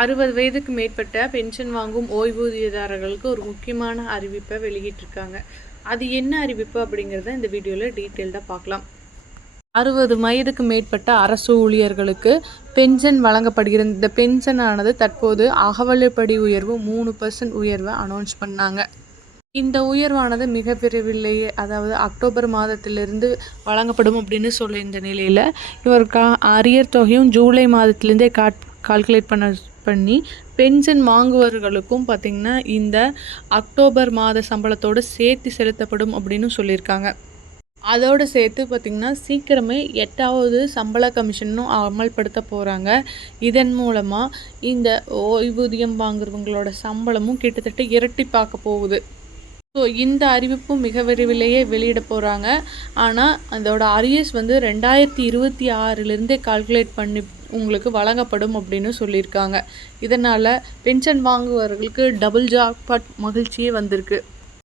அறுபது வயதுக்கு மேற்பட்ட பென்ஷன் வாங்கும் ஓய்வூதியதாரர்களுக்கு ஒரு முக்கியமான அறிவிப்பை வெளியிட்டிருக்காங்க. அது என்ன அறிவிப்பு அப்படிங்கிறத இந்த வீடியோவில் டீட்டெயில்டாக பார்க்கலாம். அறுபது வயதுக்கு மேற்பட்ட அரசு ஊழியர்களுக்கு பென்ஷன் வழங்கப்படுகிறது இந்த பென்ஷனானது தற்போது அகவலைப்படி உயர்வு மூணு பர்சன்ட் உயர்வை அனௌன்ஸ் பண்ணாங்க. இந்த உயர்வானது மிக விரைவில்லையே அதாவது அக்டோபர் மாதத்திலிருந்து வழங்கப்படும் அப்படின்னு சொல்லியிருந்த நிலையில் இவருக்கு அரியர் தொகையும் ஜூலை மாதத்திலேருந்தே காட் கால்குலேட் பண்ண பண்ணி பென்ஷன் வாங்குவவர்களுக்கும் பார்த்திங்கன்னா இந்த அக்டோபர் மாத சம்பளத்தோடு சேர்த்து செலுத்தப்படும் அப்படின்னு சொல்லியிருக்காங்க. அதோடு சேர்த்து பார்த்திங்கன்னா சீக்கிரமே எட்டாவது சம்பள கமிஷனும் அமல்படுத்த போகிறாங்க இதன் மூலமாக இந்த ஓய்வூதியம் வாங்குறவங்களோட சம்பளமும் கிட்டத்தட்ட இரட்டிப்பாக்க போகுது. ஸோ இந்த அறிவிப்பும் மிக விரைவிலேயே வெளியிட போகிறாங்க ஆனால் அதோட அரியஸ் வந்து ரெண்டாயிரத்தி இருபத்தி ஆறிலிருந்தே கால்குலேட் பண்ணி உங்களுக்கு வழங்கப்படும் அப்படின்னு சொல்லியிருக்காங்க. இதனால் பென்ஷன் வாங்குவவர்களுக்கு டபுள் ஜாக்பாட் மகிழ்ச்சியே வந்திருக்கு.